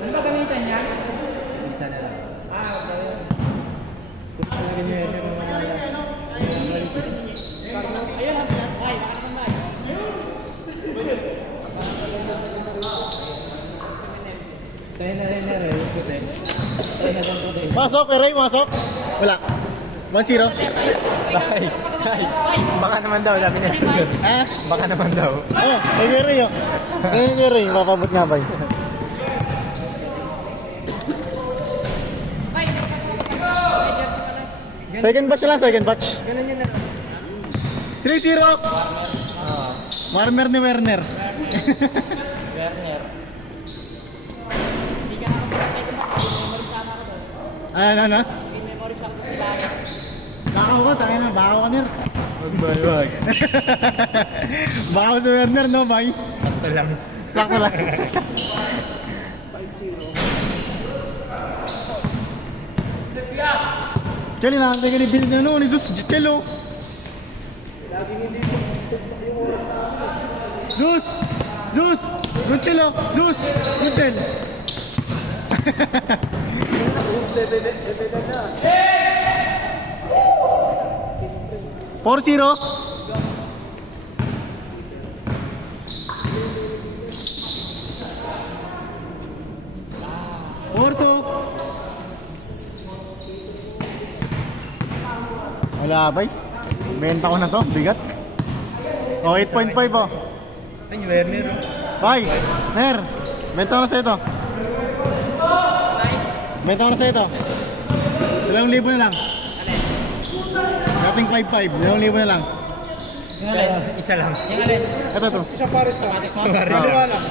Ano ba gamitan niya? Isa na lang. Kaya na rin yung puti. Kaya na yung puti. Masok, Ray, masok. Wala. 1-0. Tay, tay. Baka naman daw, sabi niya. Ah? Baka naman daw. Ano? Kay Ray, oh. Kay Ray, mapabot nga ba yun? Second batch lang, second batch. Ganun yun na. 3-0. Warmer ni Werner. Werner. Hindi ka na kapatay ko ba? Memory sama ko doon. Ano? May memory sama ko sila. Bakaw ko, tayo na. Bakaw ka, Ner. Wag. Bakaw si Werner, no, bay? Sakto lang. Sakto lang. Chelo, nakantay ka ni Bill na no, ni Zus, Chelo. Zus! Zus! Chelo! Zus! Chel! 4-0. Wala bay. Benta ko na to, bigat. Oh, 8.5 oh. Ay, Werner. Bay, Ner, benta ko na sa ito. Benta ko na sa ito. 2,000 na lang. Dating 5.5, 2,000 na lang. Isa lang. Yung alin? Ito to. Isang pares na. Dalawa lang.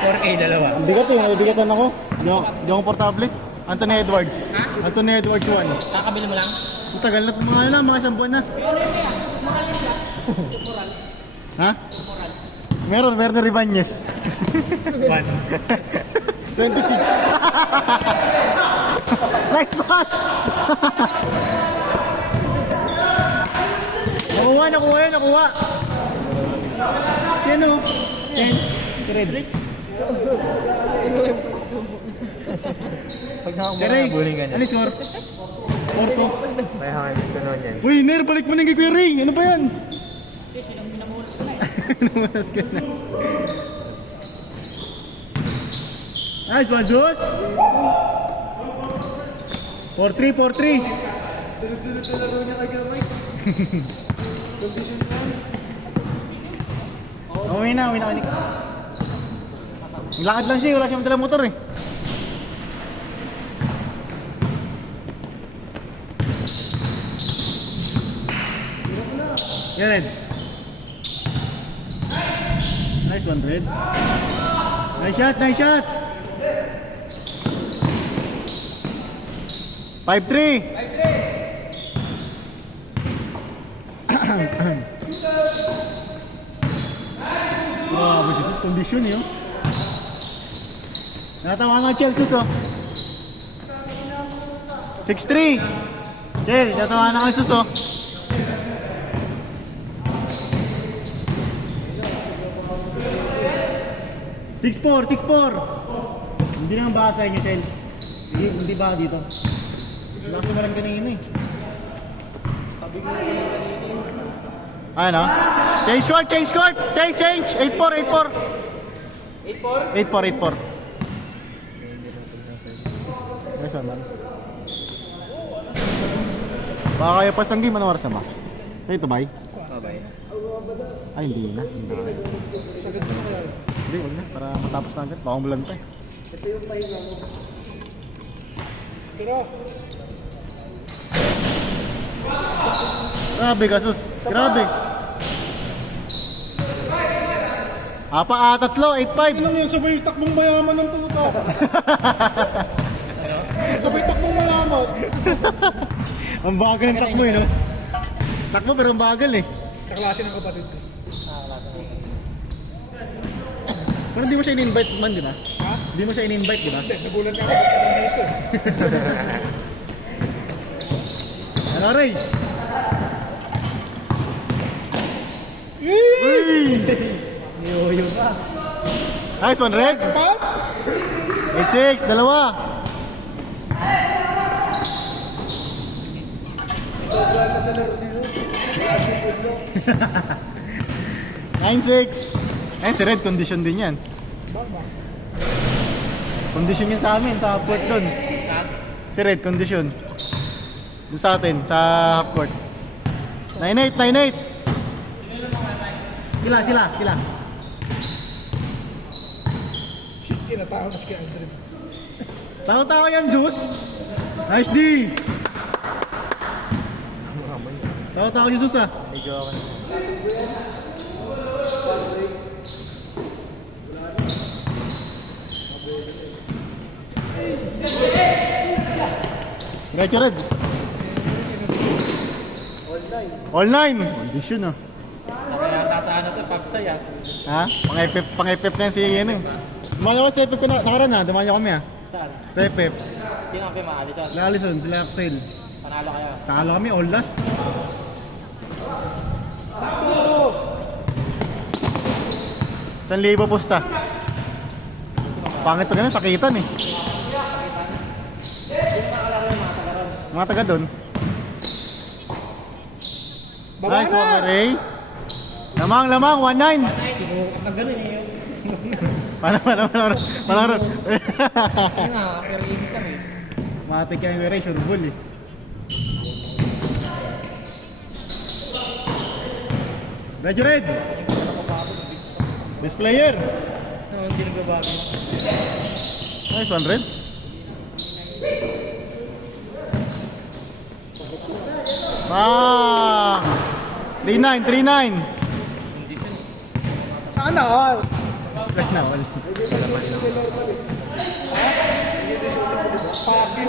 4K, dalawa. Ang bigat eh, nabibigatan ako. Di ako portable. Anthony Edwards. Anthony Edwards 1. Kakabili mo lang? Ang tagal na, mga isang buwan na. Ha? Meron, Werner Ibanez. 1. 26. Nice pass! Nakuha. Yan o. 10. Red. Pag nakakumula, buling ka niya. Ano score? 4-2. May hangin sa noon yan. Uy, Ner, balik mo ng kay Kuya Ray. Ano ba yan? Kasi nung minamulas ko na eh. Namanas ka na. Nice one, Jus. 4-3. Uwi na. Lakad lang siya, wala siyang dalang motor eh. Yan, Red. Nice one, Red. Nice shot. 5-3. Wow, this condition yun. Natawa nga Chelsea so. 6-3. Chel, natawa na nga suso. 6-4. Hindi naman baka sa inyo, Chel. Hindi baka dito. Laki mo lang kanina eh. Ano? Change court! Change! 8-4. 8-4. Yes, man. Baka kaya pas ang game, ano oras na ba? Sa'yo ito, bay? Babay. Ay, hindi na. Hindi, wag na. Para matapos na agad. Baka umulan pa eh. Grabe, Gasus. Grabe. Tatlo, 8-5. Ano yun, sabay takbong mayaman ng puto. Sabay takbong mayaman. Ang bagal ng takbo no? Takbo pero ang bagal Kaklase ng kapatid ko. Pero hindi mo siya in-invite man, di ba? Ha? Hindi mo siya in-invite, di ba? Hindi, nagulat ka ako ba't siya nandito. Ano, Ray? Yoyo ka. Nice one, Red. Pass? 8-6, dalawa. Nine six. Eh, si Red, condition din yan. Condition yan sa amin, sa half court doon. Si Red, condition. Doon sa atin, sa half court. 9-8, 9-8. Sila. Shit, kinatao na si Andre. Tao-tao yan, Zeus. Nice D. Tao-tao si Zeus, ah. Diretso, Red. All nine. Condition, ah. Nakayata sa ano to, Papsay ah. Ha? Pang-FF na yan si ano eh. Dumayo ko sa FF ko na, nakaraan na, dumayo kami ah. Saan? Sa FF. Sino ang maalis ah? Sila Alison, sila Axel. Panalo kayo. Talo kami, all last. San libo pusta. Pangit pa ganun, sakitan eh. Mga taga doon. Baba Nice na! one, Ray. Lamang, 1-9. Paano? Ayun nga, pero hindi kami. Matik yung Ray, sure bull eh. Radyo Red. Best player. Hindi nagbabago. Nice one, Red. Ah! 3-9. Sana all. Strike na, wala. Papi.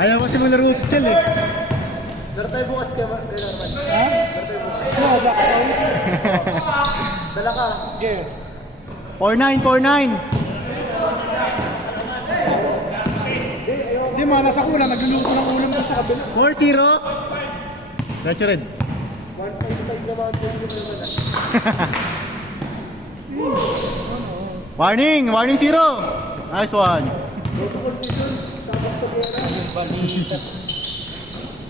Ayaw kasi malaro si Chel eh. Ha? Ano, Jackson? Dala ka. Okay. 4-9. Di malas ako na, nagluluto ng ulam ko sa kabila. 4-0. Radyo Red. Warning 0. Nice one.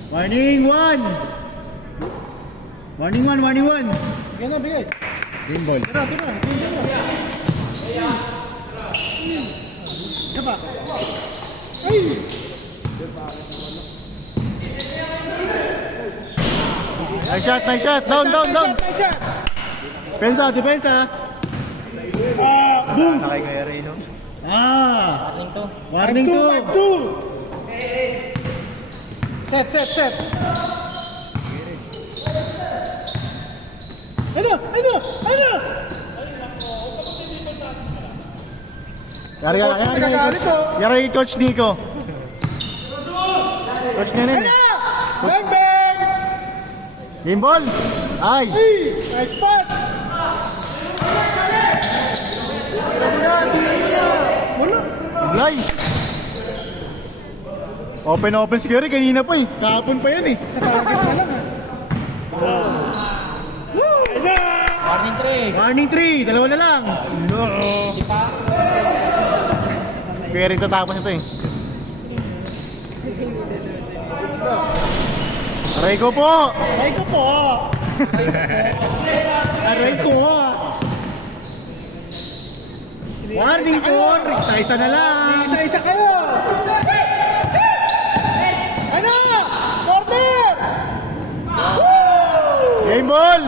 Warning 1. Warning 1. Yan na, bigay. Game ball. Tira. Isa pa. Ay! Nice shot. Down. Nice shot. Depensa. Boom! Warning 2. 5-2. Set. Ano? Yari Coach Nico. Coach Nenen. Bang, bang! Game ball. Ay. Nice pass! Wala. Blay. Open si Gary kanina pa eh. Kahapon pa yan eh. Target pa lang Warning 3. Warning 3. Dalawa na lang. No. Gary tatapos ito eh. Aray ko po. Aray ko. Warning 4. Isa na lang. Isa kayo! Ano? Corner! Game ball.